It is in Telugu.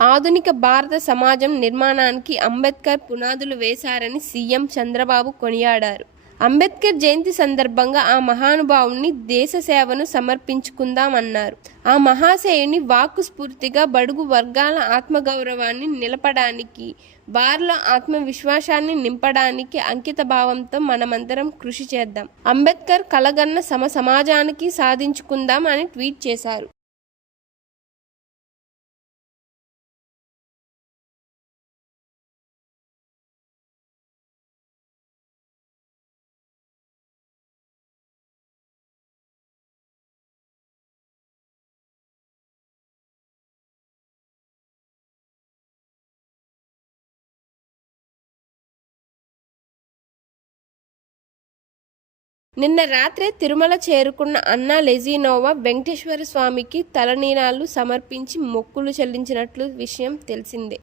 ఆధునిక భారత సమాజం నిర్మాణానికి అంబేద్కర్ పునాదులు వేశారని సీఎం చంద్రబాబు కొనియాడారు. అంబేద్కర్ జయంతి సందర్భంగా ఆ మహానుభావుని దేశ సేవను సమర్పించుకుందామన్నారు. ఆ మహాశయుని వాక్కు స్ఫూర్తిగా బడుగు వర్గాల ఆత్మగౌరవాన్ని నిలపడానికి, వారిలో ఆత్మవిశ్వాసాన్ని నింపడానికి అంకిత భావంతో మనమందరం కృషి చేద్దాం. అంబేద్కర్ కలగన్న సమాజానికి సాధించుకుందాం అని ట్వీట్ చేశారు. నిన్న రాత్రే తిరుమల చేరుకున్న అన్నా లెజినోవా వెంకటేశ్వర స్వామికి తలనీలాలు సమర్పించి మొక్కులు చెల్లించినట్లు విషయం తెలిసిందే.